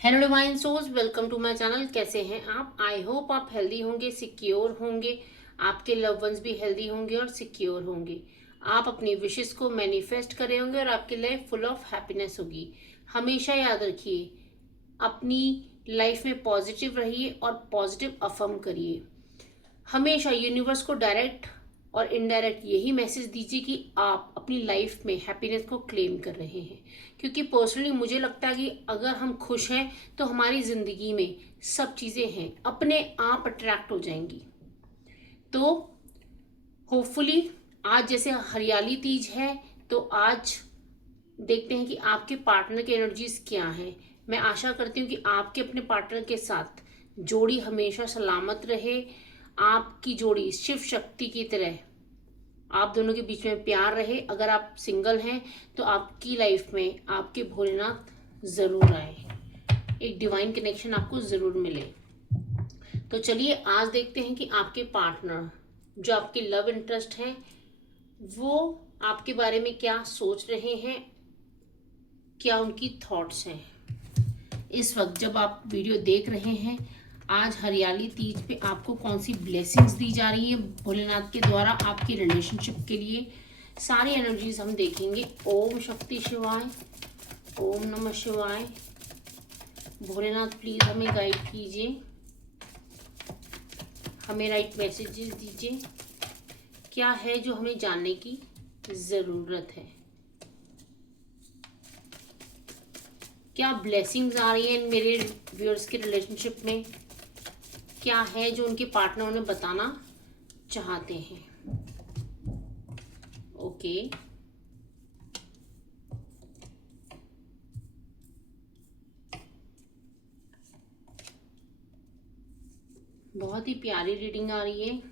Hello divine souls, welcome to my channel. कैसे हैं आप? आई होप आप हेल्दी होंगे, सिक्योर होंगे, आपके लव वंस भी हेल्दी होंगे और सिक्योर होंगे। आप अपनी विशेस को मैनिफेस्ट करे होंगे और आपकी लाइफ फुल ऑफ हैप्पीनेस होगी। हमेशा याद रखिए, अपनी लाइफ में पॉजिटिव रहिए और पॉजिटिव अफर्म करिए। हमेशा यूनिवर्स को डायरेक्ट और इनडायरेक्ट यही मैसेज दीजिए कि आप अपनी लाइफ में हैप्पीनेस को क्लेम कर रहे हैं। क्योंकि पर्सनली मुझे लगता है कि अगर हम खुश हैं तो हमारी ज़िंदगी में सब चीज़ें हैं अपने आप अट्रैक्ट हो जाएंगी। तो होपफुली आज जैसे हरियाली तीज है, तो आज देखते हैं कि आपके पार्टनर की एनर्जीज क्या हैं। मैं आशा करती हूँ कि आपके अपने पार्टनर के साथ जोड़ी हमेशा सलामत रहे। आपकी जोड़ी शिव शक्ति की तरह आप दोनों के बीच में प्यार रहे। अगर आप सिंगल हैं तो आपकी लाइफ में आपके भोलेनाथ ज़रूर आए, एक डिवाइन कनेक्शन आपको ज़रूर मिले। तो चलिए आज देखते हैं कि आपके पार्टनर जो आपके लव इंटरेस्ट हैं वो आपके बारे में क्या सोच रहे हैं, क्या उनकी थॉट्स हैं। इस वक्त जब आप वीडियो देख रहे हैं, आज हरियाली तीज पे आपको कौन सी ब्लेसिंग्स दी जा रही हैं भोलेनाथ के द्वारा आपकी रिलेशनशिप के लिए, सारी एनर्जीज हम देखेंगे। ओम शक्ति शिवाय, ओम नमः शिवाय। भोलेनाथ प्लीज हमें गाइड कीजिए, हमें राइट मैसेजेस दीजिए। क्या है जो हमें जानने की ज़रूरत है? क्या ब्लेसिंग्स आ रही हैं मेरे व्यूअर्स के रिलेशनशिप में? क्या है जो उनके पार्टनर उन्हें बताना चाहते हैं? ओके, बहुत ही प्यारी रीडिंग आ रही है।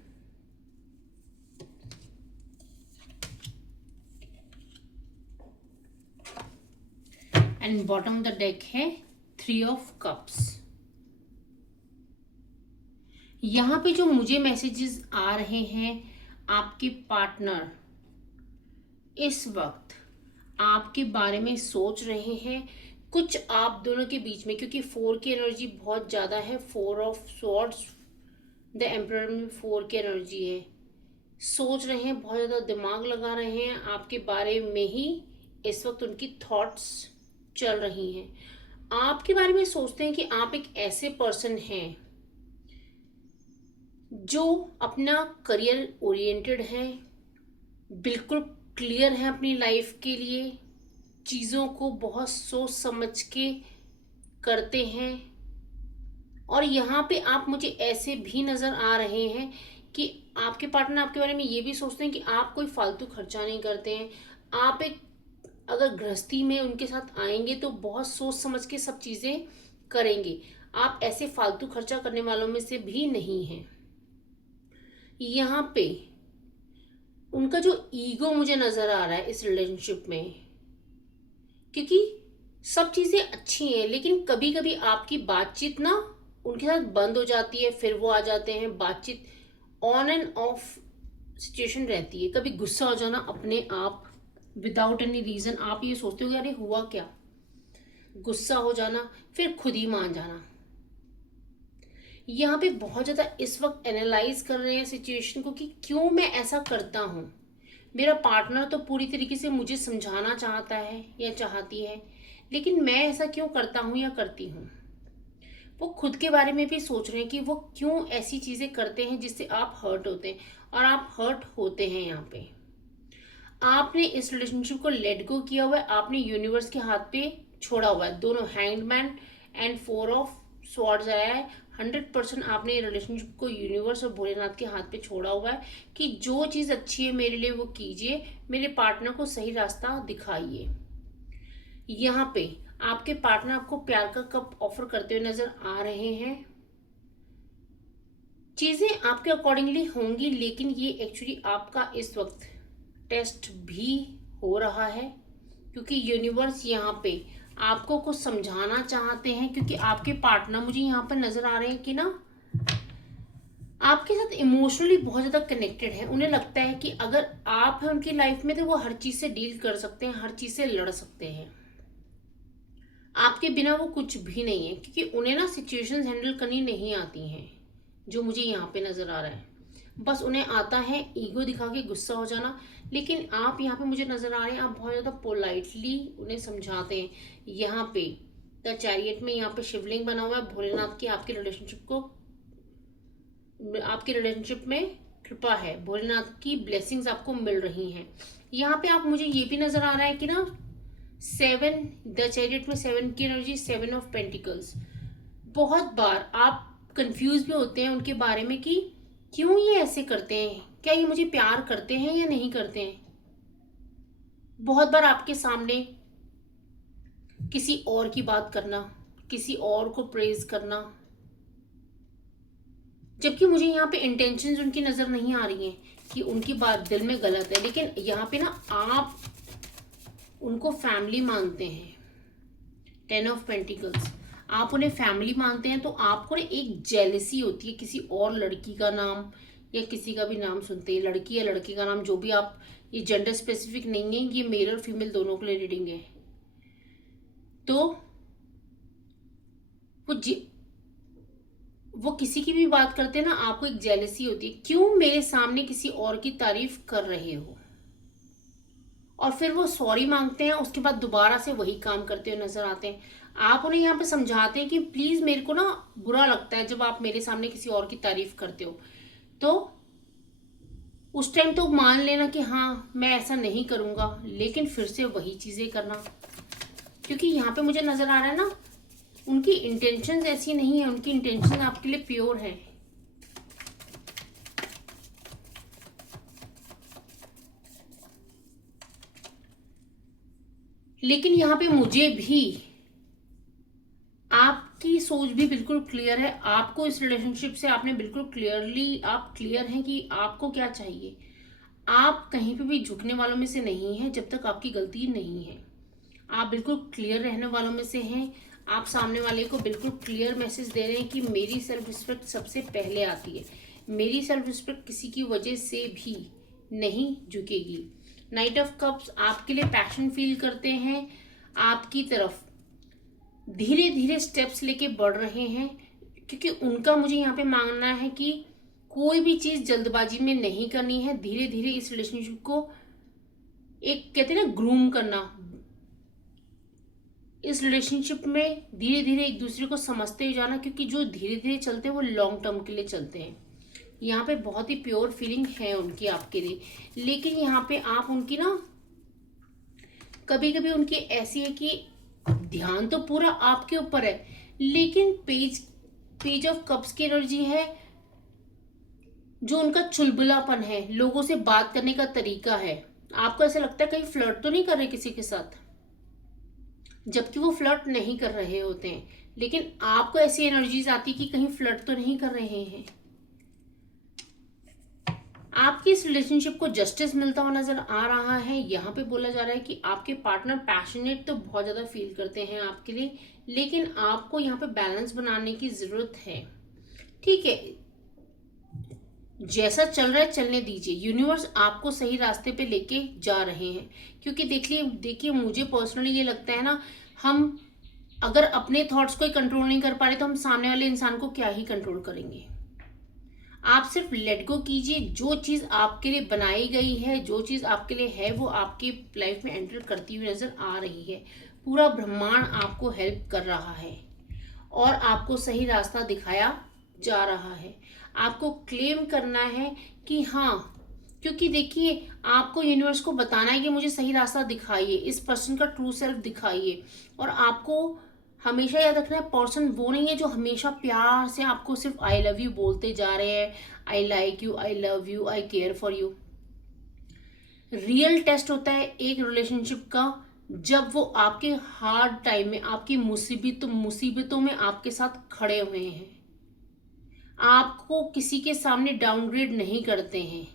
एंड बॉटम द डेक है 3 ऑफ कप्स। यहाँ पे जो मुझे मैसेजेस आ रहे हैं, आपके पार्टनर इस वक्त आपके बारे में सोच रहे हैं कुछ आप दोनों के बीच में, क्योंकि 4 की एनर्जी बहुत ज़्यादा है। 4 ऑफ स्वॉर्ड्स, द एम्परर में 4 की एनर्जी है। सोच रहे हैं, बहुत ज़्यादा दिमाग लगा रहे हैं आपके बारे में ही। इस वक्त उनकी थॉट्स चल रही हैं, आपके बारे में सोचते हैं कि आप एक ऐसे पर्सन हैं जो अपना करियर ओरिएंटेड है, बिल्कुल क्लियर है अपनी लाइफ के लिए, चीज़ों को बहुत सोच समझ के करते हैं। और यहाँ पे आप मुझे ऐसे भी नज़र आ रहे हैं कि आपके पार्टनर आपके बारे में ये भी सोचते हैं कि आप कोई फालतू खर्चा नहीं करते हैं। आप एक अगर गृहस्थी में उनके साथ आएंगे तो बहुत सोच समझ के सब चीज़ें करेंगे। आप ऐसे फालतू खर्चा करने वालों में से भी नहीं हैं। यहाँ पे उनका जो ईगो मुझे नज़र आ रहा है इस रिलेशनशिप में, क्योंकि सब चीज़ें अच्छी हैं लेकिन कभी कभी आपकी बातचीत ना उनके साथ बंद हो जाती है, फिर वो आ जाते हैं। बातचीत ऑन एंड ऑफ सिचुएशन रहती है। कभी गुस्सा हो जाना अपने आप विदाउट एनी रीज़न, आप ये सोचते हो कि अरे हुआ क्या, गुस्सा हो जाना, फिर खुद ही मान जाना। यहाँ पे बहुत ज़्यादा इस वक्त एनालाइज कर रहे हैं सिचुएशन को कि क्यों मैं ऐसा करता हूँ। मेरा पार्टनर तो पूरी तरीके से मुझे समझाना चाहता है या चाहती है, लेकिन मैं ऐसा क्यों करता हूँ या करती हूँ। वो खुद के बारे में भी सोच रहे हैं कि वो क्यों ऐसी चीज़ें करते हैं जिससे आप हर्ट होते हैं, और आप हर्ट होते हैं। यहाँ पे आपने इस रिलेशनशिप को लेट गो किया हुआ है, आपने यूनिवर्स के हाथ पे छोड़ा हुआ है। दोनों हैंगमैन एंड 4 ऑफ स्वॉर्ड्स आया है। 100% आपने रिलेशनशिप को यूनिवर्स और भोलेनाथ के हाथ पे छोड़ा हुआ है कि जो चीज़ अच्छी है मेरे लिए वो कीजिए, मेरे पार्टनर को सही रास्ता दिखाइए। यहाँ पे आपके पार्टनर आपको प्यार का कप ऑफर करते हुए नजर आ रहे हैं। चीज़ें आपके अकॉर्डिंगली होंगी, लेकिन ये एक्चुअली आपका इस वक्त टेस्ट भी हो रहा है, क्योंकि यूनिवर्स यहाँ पे आपको कुछ समझाना चाहते हैं। क्योंकि आपके पार्टनर मुझे यहाँ पर नजर आ रहे हैं कि ना आपके साथ इमोशनली बहुत ज़्यादा कनेक्टेड है। उन्हें लगता है कि अगर आप हैं उनकी लाइफ में तो वो हर चीज़ से डील कर सकते हैं, हर चीज़ से लड़ सकते हैं। आपके बिना वो कुछ भी नहीं है, क्योंकि उन्हें ना सिचुएशंस हैंडल करनी नहीं आती हैं, जो मुझे यहाँ पे नज़र आ रहा है। बस उन्हें आता है ईगो दिखा के गुस्सा हो जाना। लेकिन आप यहाँ पे मुझे नज़र आ रहे हैं, आप बहुत ज़्यादा पोलाइटली उन्हें समझाते हैं। यहाँ पे द चैरियट में यहाँ पे शिवलिंग बना हुआ है भोलेनाथ की, आपके रिलेशनशिप में कृपा है, भोलेनाथ की ब्लेसिंग्स आपको मिल रही हैं। यहाँ पे आप मुझे ये भी नज़र आ रहा है कि ना 7, द चैरियट में 7 की एनर्जी, 7 ऑफ पेंटिकल्स। बहुत बार आप कंफ्यूज भी होते हैं उनके बारे में कि क्यों ये ऐसे करते हैं, क्या ये मुझे प्यार करते हैं या नहीं करते हैं। बहुत बार आपके सामने किसी और की बात करना, किसी और को प्रेज करना, जबकि मुझे यहाँ पे इंटेंशंस उनकी नज़र नहीं आ रही हैं कि उनकी बात दिल में गलत है। लेकिन यहाँ पे ना आप उनको फैमिली मानते हैं, 10 ऑफ पेंटिकल्स, आप उन्हें फैमिली मानते हैं। तो आपको ना एक जेलसी होती है किसी और लड़की का नाम या किसी का भी नाम सुनते हैं, लड़की या लड़के का नाम, जो भी आप, ये जेंडर स्पेसिफिक नहीं है, ये मेल और फीमेल दोनों के लिए रीडिंग है। तो वो किसी की भी बात करते हैं ना, आपको एक जेलसी होती है, क्यों मेरे सामने किसी और की तारीफ कर रहे हो। और फिर वो सॉरी मांगते हैं, उसके बाद दोबारा से वही काम करते हुए नजर आते हैं। आप उन्हें यहाँ पे समझाते हैं कि प्लीज मेरे को ना बुरा लगता है जब आप मेरे सामने किसी और की तारीफ करते हो। तो उस टाइम तो मान लेना कि हाँ मैं ऐसा नहीं करूंगा, लेकिन फिर से वही चीजें करना, क्योंकि यहाँ पे मुझे नजर आ रहा है ना उनकी इंटेंशंस ऐसी नहीं है, उनकी इंटेंशन आपके लिए प्योर है। लेकिन यहाँ पे मुझे भी आपकी सोच भी बिल्कुल क्लियर है, आपको इस रिलेशनशिप से आपने बिल्कुल क्लियरली, आप क्लियर हैं कि आपको क्या चाहिए। आप कहीं पे भी झुकने वालों में से नहीं है जब तक आपकी गलती नहीं है। आप बिल्कुल क्लियर रहने वालों में से हैं। आप सामने वाले को बिल्कुल क्लियर मैसेज दे रहे हैं कि मेरी सेल्फ रिस्पेक्ट सबसे पहले आती है, मेरी सेल्फ रिस्पेक्ट किसी की वजह से भी नहीं झुकेगी। नाइट ऑफ कप्स आपके लिए पैशन फील करते हैं, आपकी तरफ धीरे धीरे स्टेप्स लेके बढ़ रहे हैं, क्योंकि उनका मुझे यहाँ पे मानना है कि कोई भी चीज़ जल्दबाजी में नहीं करनी है। धीरे धीरे इस रिलेशनशिप को एक कहते हैं ना ग्रूम करना, इस रिलेशनशिप में धीरे धीरे एक दूसरे को समझते हुए जाना, क्योंकि जो धीरे धीरे चलते हैं वो लॉन्ग टर्म के लिए चलते हैं। यहाँ पे बहुत ही प्योर फीलिंग है उनकी आपके लिए। लेकिन यहाँ पे आप उनकी ना कभी कभी उनकी ऐसी है कि ध्यान तो पूरा आपके ऊपर है, लेकिन पेज ऑफ कप्स की एनर्जी है, जो उनका चुलबुलापन है, लोगों से बात करने का तरीका है। आपको ऐसा लगता है कहीं फ्लर्ट तो नहीं कर रहे किसी के साथ, जबकि वो फ्लर्ट नहीं कर रहे होते हैं। लेकिन आपको ऐसी एनर्जीज आती कि कहीं फ्लर्ट तो नहीं कर रहे हैं। आपकी इस रिलेशनशिप को जस्टिस मिलता हुआ नजर आ रहा है। यहाँ पे बोला जा रहा है कि आपके पार्टनर पैशनेट तो बहुत ज्यादा फील करते हैं आपके लिए, लेकिन आपको यहाँ पे बैलेंस बनाने की जरूरत है। ठीक है, जैसा चल रहा है चलने दीजिए, यूनिवर्स आपको सही रास्ते पे लेके जा रहे हैं। क्योंकि देखिए मुझे पर्सनली ये लगता है ना, हम अगर अपने थॉट्स को कंट्रोल नहीं कर पा रहे तो हम सामने वाले इंसान को क्या ही कंट्रोल करेंगे। आप सिर्फ लेट गो कीजिए, जो चीज़ आपके लिए बनाई गई है, जो चीज़ आपके लिए है, वो आपकी लाइफ में एंटर करती हुई नजर आ रही है। पूरा ब्रह्मांड आपको हेल्प कर रहा है और आपको सही रास्ता दिखाया जा रहा है। आपको क्लेम करना है कि हाँ, क्योंकि देखिए आपको यूनिवर्स को बताना है कि मुझे सही रास्ता दिखाइए, इस पर्सन का ट्रू सेल्फ दिखाइए। और आपको हमेशा याद रखना है, पर्सन वो नहीं है जो हमेशा प्यार से आपको सिर्फ आई लव यू बोलते जा रहे हैं, I like you, I love you, I care for you. Real test होता है एक रिलेशनशिप का जब वो आपके हार्ड टाइम में, आपकी मुसीबतों में आपके साथ खड़े हुए हैं, आपको किसी के सामने डाउनग्रेड नहीं करते हैं।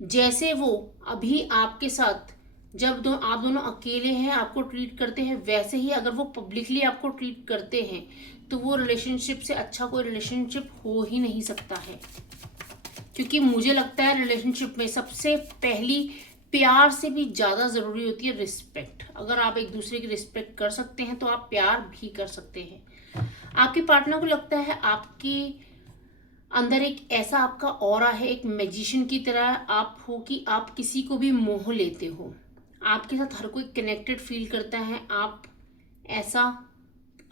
जैसे वो अभी आपके साथ जब आप दोनों अकेले हैं आपको ट्रीट करते हैं, वैसे ही अगर वो पब्लिकली आपको ट्रीट करते हैं तो वो रिलेशनशिप से अच्छा कोई रिलेशनशिप हो ही नहीं सकता है। क्योंकि मुझे लगता है रिलेशनशिप में सबसे पहली प्यार से भी ज़्यादा ज़रूरी होती है रिस्पेक्ट। अगर आप एक दूसरे की रिस्पेक्ट कर सकते हैं तो आप प्यार भी कर सकते हैं। आपके पार्टनर को लगता है आपके अंदर एक ऐसा आपका ऑरा है, एक मैजिशियन की तरह आप हो कि आप किसी को भी मोह लेते हो। आपके साथ हर कोई कनेक्टेड फील करता है। आप ऐसा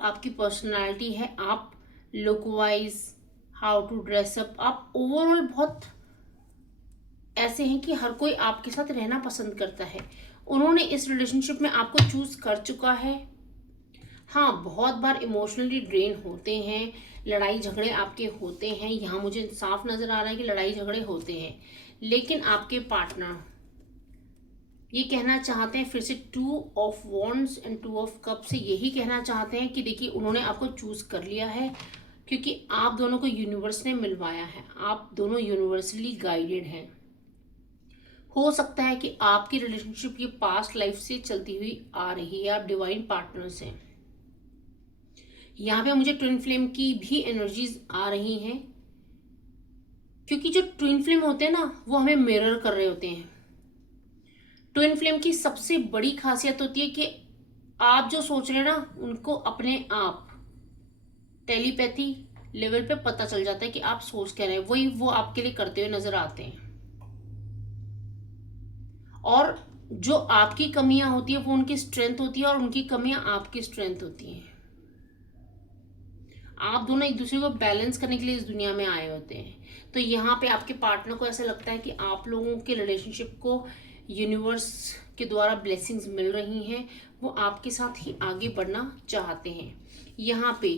आपकी पर्सनालिटी है। आप look wise, how to dress up, आप ओवरऑल बहुत ऐसे हैं कि हर कोई आपके साथ रहना पसंद करता है। उन्होंने इस रिलेशनशिप में आपको चूज कर चुका है। हाँ, बहुत बार इमोशनली ड्रेन होते हैं, लड़ाई झगड़े आपके होते हैं। यहाँ मुझे साफ नजर आ रहा है कि लड़ाई झगड़े होते हैं, लेकिन आपके पार्टनर ये कहना चाहते हैं, फिर से 2 of wands and 2 of cups से यही कहना चाहते हैं कि देखिए उन्होंने आपको चूज कर लिया है, क्योंकि आप दोनों को यूनिवर्स ने मिलवाया है। आप दोनों यूनिवर्सली गाइडेड हैं। हो सकता है कि आपकी रिलेशनशिप ये पास्ट लाइफ से चलती हुई आ रही है। आप डिवाइन पार्टनर्स हैं। यहाँ पे मुझे ट्विन फ्लेम की भी एनर्जीज आ रही हैं, क्योंकि जो ट्विन फ्लेम होते हैं ना, वो हमें मिरर कर रहे होते हैं। ट्विन फ्लेम की सबसे बड़ी खासियत होती है कि आप जो सोच रहे हैं ना, उनको अपने आप टेलीपैथी लेवल पे पता चल जाता है कि आप सोच क्या रहे हैं। वही वो आपके लिए करते हुए नजर आते हैं। और जो आपकी कमियां होती है वो उनकी स्ट्रेंथ होती है, और उनकी कमियां आपकी स्ट्रेंथ होती हैं। आप दोनों एक दूसरे को बैलेंस करने के लिए इस दुनिया में आए होते हैं। तो यहाँ पे आपके पार्टनर को ऐसा लगता है कि आप लोगों के रिलेशनशिप को यूनिवर्स के द्वारा ब्लेसिंग्स मिल रही हैं। वो आपके साथ ही आगे बढ़ना चाहते हैं। यहाँ पे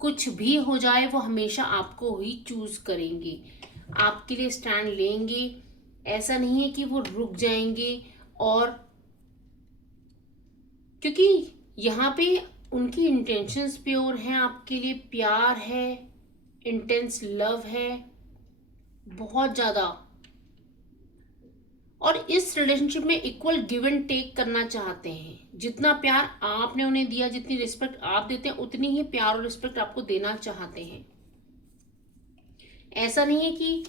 कुछ भी हो जाए वो हमेशा आपको ही चूज करेंगे, आपके लिए स्टैंड लेंगे। ऐसा नहीं है कि वो रुक जाएंगे। और क्योंकि यहाँ पे उनकी इंटेंशंस प्योर हैं, आपके लिए प्यार है, इंटेंस लव है बहुत ज़्यादा। और इस रिलेशनशिप में इक्वल गिव एंड टेक करना चाहते हैं। जितना प्यार आपने उन्हें दिया, जितनी रिस्पेक्ट आप देते हैं, उतनी ही प्यार और रिस्पेक्ट आपको देना चाहते हैं। ऐसा नहीं है कि,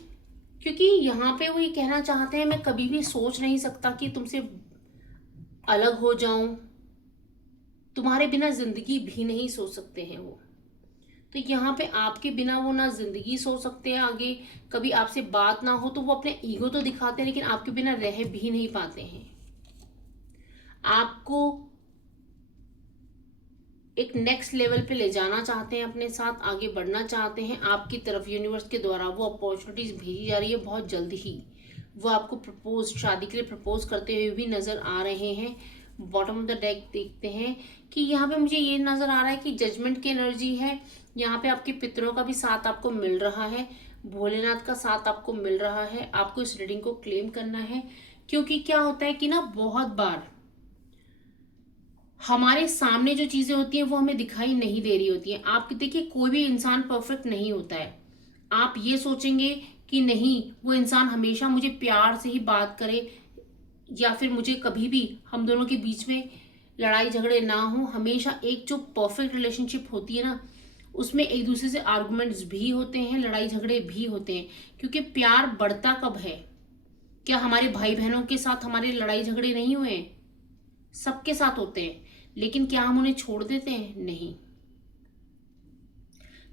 क्योंकि यहाँ पे वो ये कहना चाहते हैं, मैं कभी भी सोच नहीं सकता कि तुमसे अलग हो जाऊं, तुम्हारे बिना जिंदगी भी नहीं सोच सकते हैं वो। तो यहाँ पे आपके बिना वो ना जिंदगी सोच सकते हैं आगे। कभी आपसे बात ना हो तो वो अपने ईगो तो दिखाते हैं, लेकिन आपके बिना रह भी नहीं पाते हैं। आपको एक नेक्स्ट लेवल पे ले जाना चाहते हैं, अपने साथ आगे बढ़ना चाहते हैं। आपकी तरफ यूनिवर्स के द्वारा वो अपॉर्चुनिटीज भेजी जा रही है बहुत जल्द ही। वो आपको प्रपोज, शादी के लिए प्रपोज करते हुए भी नजर आ रहे हैं। बॉटम ऑफ द डेक देखते हैं कि यहाँ पे मुझे ये नजर आ रहा है कि जजमेंट की एनर्जी है। यहाँ पे आपके पितरों का भी साथ आपको मिल रहा है, भोलेनाथ का साथ आपको मिल रहा है। आपको इस रीडिंग को क्लेम करना है, क्योंकि क्या होता है कि ना, बहुत बार हमारे सामने जो चीजें होती हैं वो हमें दिखाई नहीं दे रही होती हैं। आप देखिए, कोई भी इंसान परफेक्ट नहीं होता है। आप ये सोचेंगे कि नहीं, वो इंसान हमेशा मुझे प्यार से ही बात करे, या फिर मुझे कभी भी हम दोनों के बीच में लड़ाई झगड़े ना हो। हमेशा एक जो परफेक्ट रिलेशनशिप होती है ना, उसमें एक दूसरे से आर्गुमेंट्स भी होते हैं, लड़ाई झगड़े भी होते हैं। क्योंकि प्यार बढ़ता कब है? क्या हमारे भाई बहनों के साथ हमारे लड़ाई झगड़े नहीं हुए हैं? सबके साथ होते हैं, लेकिन क्या हम उन्हें छोड़ देते हैं? नहीं।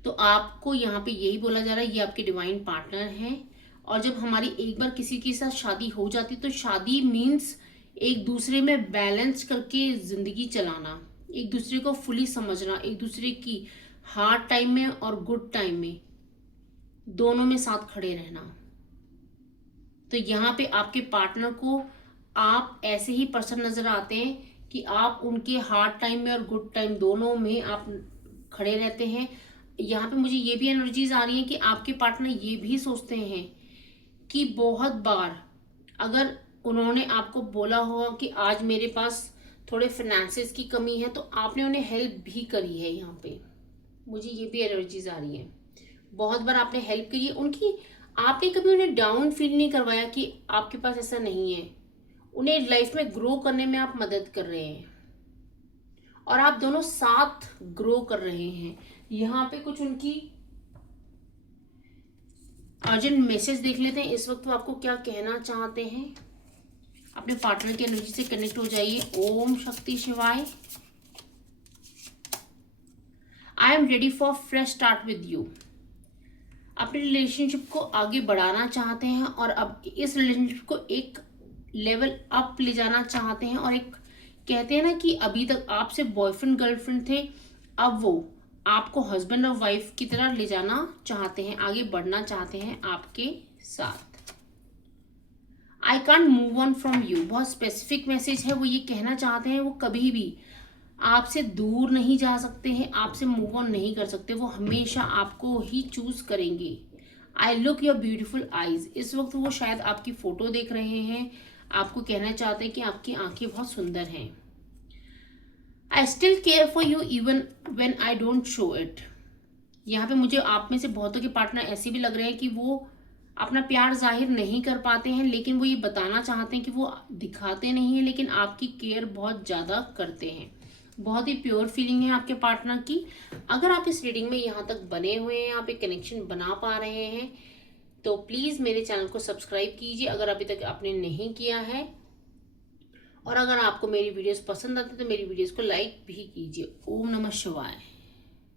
तो आपको यहाँ पे यही बोला जा रहा है, ये आपके डिवाइन पार्टनर हैं। और जब हमारी एक बार किसी के साथ शादी हो जाती, तो शादी मीन्स एक दूसरे में बैलेंस करके जिंदगी चलाना, एक दूसरे को फुली समझना, एक दूसरे की हार्ड टाइम में और गुड टाइम में दोनों में साथ खड़े रहना। तो यहाँ पे आपके पार्टनर को आप ऐसे ही पर्सन नजर आते हैं कि आप उनके हार्ड टाइम में और गुड टाइम दोनों में आप खड़े रहते हैं। यहाँ पे मुझे ये भी एनर्जीज आ रही हैं कि आपके पार्टनर ये भी सोचते हैं कि बहुत बार अगर उन्होंने आपको बोला हो कि आज मेरे पास थोड़े फाइनेंसेस की कमी है, तो आपने उन्हें हेल्प भी करी है। यहाँ पे मुझे ये भी एनर्जीज आ रही है, बहुत बार आपने हेल्प करी है उनकी। आपने कभी उन्हें डाउन फील नहीं करवाया कि आपके पास ऐसा नहीं है। उन्हें लाइफ में ग्रो करने में आप मदद कर रहे हैं, और आप दोनों साथ ग्रो कर रहे हैं। यहाँ पे कुछ उनकी अर्जेंट मैसेज देख लेते हैं, इस वक्त वो आपको क्या कहना चाहते हैं। अपने पार्टनर की एनर्जी से कनेक्ट हो जाइए। ओम शक्ति शिवाय। I am ready for fresh start with you. अपने रिलेशनशिप को आगे बढ़ाना चाहते हैं और अब इस रिलेशनशिप को एक लेवल अप ले जाना चाहते हैं, और एक कहते हैं ना कि अभी तक आपसे बॉयफ्रेंड गर्लफ्रेंड थे, अब वो आपको हस्बैंड और वाइफ की तरह ले जाना चाहते हैं, आगे बढ़ना चाहते हैं आपके साथ। I can't move on from you, बहुत स्पेसिफिक मैसेज है। वो ये कहना चाहते हैं वो कभी भी आपसे दूर नहीं जा सकते हैं, आपसे मूव ऑन नहीं कर सकते, वो हमेशा आपको ही चूज करेंगे। I look your beautiful eyes, इस वक्त वो शायद आपकी फोटो देख रहे हैं, आपको कहना चाहते हैं कि आपकी आंखें बहुत सुंदर हैं। I still care for you even when I don't show it. यहाँ पे मुझे आप में से बहुतों के पार्टनर ऐसे भी लग रहे हैं कि वो अपना प्यार जाहिर नहीं कर पाते हैं, लेकिन वो ये बताना चाहते हैं कि वो दिखाते नहीं है, लेकिन आपकी केयर बहुत ज़्यादा करते हैं। बहुत ही प्योर फीलिंग है आपके पार्टनर की। अगर आप इस रीडिंग में यहाँ तक बने हुए हैं, आप एक कनेक्शन बना पा रहे हैं, तो प्लीज़ मेरे चैनल को सब्सक्राइब कीजिए अगर अभी तक आपने नहीं किया है। और अगर आपको मेरी वीडियोस पसंद आती है तो मेरी वीडियोस को लाइक भी कीजिए। ओम नमः शिवाय।